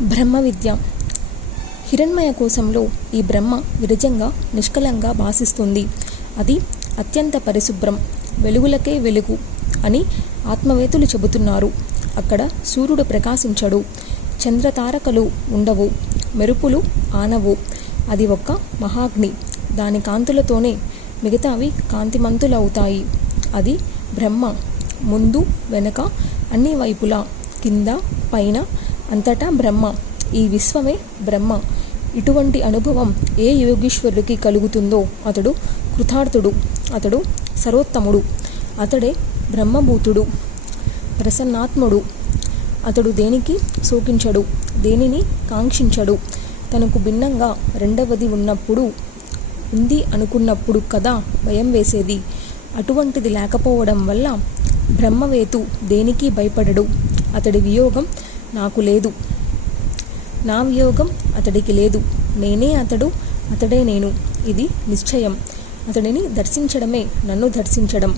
బ్రహ్మ విద్య. హిరణ్మయ కోశంలో ఈ బ్రహ్మ విరజంగా నిష్కలంగా భాసిస్తుంది. అది అత్యంత పరిశుభ్రం, వెలుగులకే వెలుగు అని ఆత్మవేత్తలు చెబుతున్నారు. అక్కడ సూర్యుడు ప్రకాశించడు, చంద్రతారకలు ఉండవు, మెరుపులు ఆనవు. అది ఒక్క మహాగ్ని. దాని కాంతులతోనే మిగతావి కాంతిమంతులవుతాయి. అది బ్రహ్మ. ముందు వెనక అన్ని వైపులా, కింద పైన అంతటా బ్రహ్మ. ఈ విశ్వమే బ్రహ్మ. ఇటువంటి అనుభవం ఏ యోగీశ్వరుడికి కలుగుతుందో అతడు కృతార్థుడు, అతడు సర్వోత్తముడు, అతడే బ్రహ్మభూతుడు, ప్రసన్నాత్ముడు. అతడు దేనికి శోకించడు, దేనిని కాంక్షించడు. తనకు భిన్నంగా రెండవది ఉన్నప్పుడు, ఉంది అనుకున్నప్పుడు కదా భయం వేసేది. అటువంటిది లేకపోవడం వల్ల బ్రహ్మవేత్తు దేనికి భయపడడు. అతడి వియోగం నాకు లేదు, నా వియోగం అతడికి లేదు. నేనే అతడు, అతడే నేను. ఇది నిశ్చయం. అతడిని దర్శించడమే నన్ను దర్శించడం.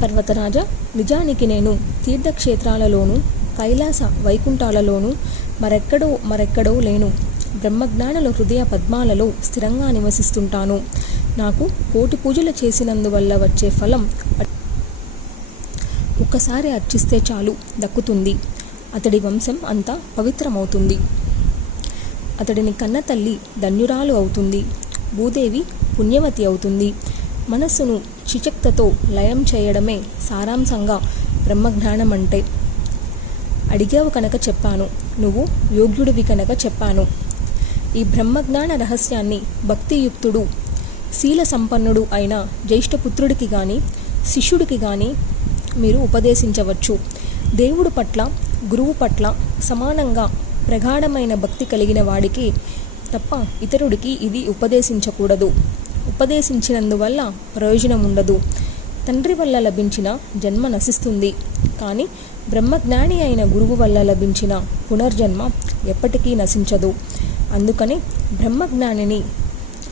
పర్వతరాజ, నిజానికి నేను తీర్థక్షేత్రాలలోనూ కైలాస వైకుంఠాలలోనూ మరెక్కడో లేను. బ్రహ్మజ్ఞానుల హృదయ పద్మాలలో స్థిరంగా నివసిస్తుంటాను. నాకు కోటి పూజలు చేసినందువల్ల వచ్చే ఫలం ఒక్కసారి అర్చిస్తే చాలు దక్కుతుంది. అతడి వంశం అంతా పవిత్రమవుతుంది. అతడిని కన్న తల్లి ధన్యురాలు అవుతుంది. భూదేవి పుణ్యవతి అవుతుంది. మనస్సును చిచక్తతో లయం చేయడమే సారాంశంగా బ్రహ్మజ్ఞానం అంటే. అడిగావు కనుక చెప్పాను, నువ్వు యోగ్యుడివి కనుక చెప్పాను. ఈ బ్రహ్మజ్ఞాన రహస్యాన్ని భక్తియుక్తుడు, శీల సంపన్నుడు అయిన జ్యేష్ఠపుత్రుడికి కానీ శిష్యుడికి కానీ మీరు ఉపదేశించవచ్చు. దేవుడు పట్ల, గురువు పట్ల సమానంగా ప్రగాఢమైన భక్తి కలిగిన వాడికి తప్ప ఇతరుడికి ఇది ఉపదేశించకూడదు. ఉపదేశించినందువల్ల ప్రయోజనం ఉండదు. తండ్రి వల్ల లభించిన జన్మ నశిస్తుంది, కానీ బ్రహ్మజ్ఞాని అయిన గురువు వల్ల లభించిన పునర్జన్మ ఎప్పటికీ నశించదు. అందుకని బ్రహ్మజ్ఞానిని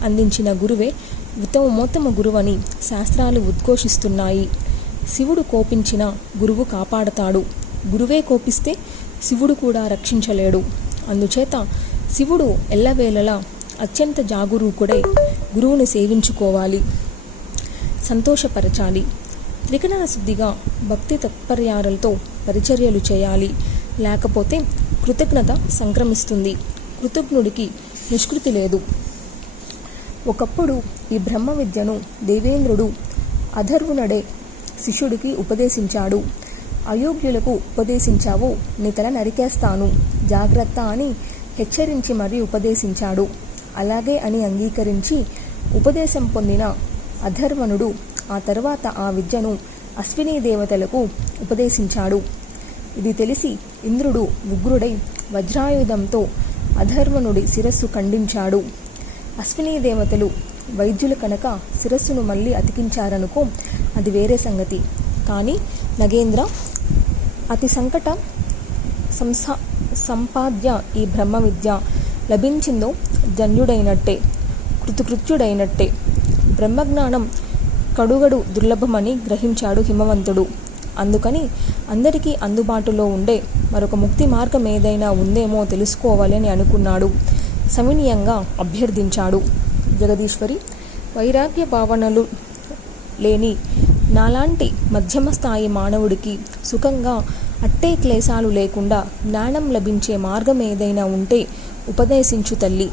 అందించిన గురువే ఉత్తమోత్తమ గురువని శాస్త్రాలు ఉద్ఘోషిస్తున్నాయి. శివుడు కోపించిన గురువు కాపాడతాడు. గురువే కోపిస్తే శివుడు కూడా రక్షించలేడు. అందుచేత శివుడు ఎల్లవేళలా అత్యంత జాగరూకుడై గురువుని సేవించుకోవాలి, సంతోషపరచాలి. త్రికరణ శుద్ధిగా భక్తి తత్పర్యాలతో పరిచర్యలు చేయాలి. లేకపోతే కృతజ్ఞత సంక్రమిస్తుంది. కృతజ్ఞుడికి నిష్కృతి లేదు. ఒకప్పుడు ఈ బ్రహ్మ విద్యను దేవేంద్రుడు అధర్వునడే శిష్యుడికి ఉపదేశించాడు. అయోగ్యులకు ఉపదేశించావు, నీ తల నరికేస్తాను, జాగ్రత్త అని హెచ్చరించి మరీ ఉపదేశించాడు. అలాగే అని అంగీకరించి ఉపదేశం పొందిన అధర్వణుడు ఆ తర్వాత ఆ విద్యను అశ్వినీ దేవతలకు ఉపదేశించాడు. ఇది తెలిసి ఇంద్రుడు ఉగ్రుడై వజ్రాయుధంతో అధర్వణుడి శిరస్సు ఖండించాడు. అశ్వినీ దేవతలు వైద్యులు కనుక శిరస్సును మళ్ళీ అతికించారనుకో, అది వేరే సంగతి. కానీ నగేంద్ర, అతి సంకట సంపాద్య ఈ బ్రహ్మ విద్య లభించిందో జన్యుడైనట్టే, కృతకృత్యుడైనట్టే. బ్రహ్మజ్ఞానం కడుగడు దుర్లభమని గ్రహించాడు హిమవంతుడు. అందుకని అందరికీ అందుబాటులో ఉండే మరొక ముక్తి మార్గం ఏదైనా ఉందేమో తెలుసుకోవాలని అనుకున్నాడు. సవినయంగా అభ్యర్థించాడు. జగదీశ్వరి, వైరాగ్య భావనలు లేని నాలాంటి మధ్యమ స్థాయి మానవుడికి సుఖంగా అట్టే క్లేశాలు లేకుండా జ్ఞానం లభించే మార్గం ఏదైనా ఉంటే ఉపదేశించు తల్లి.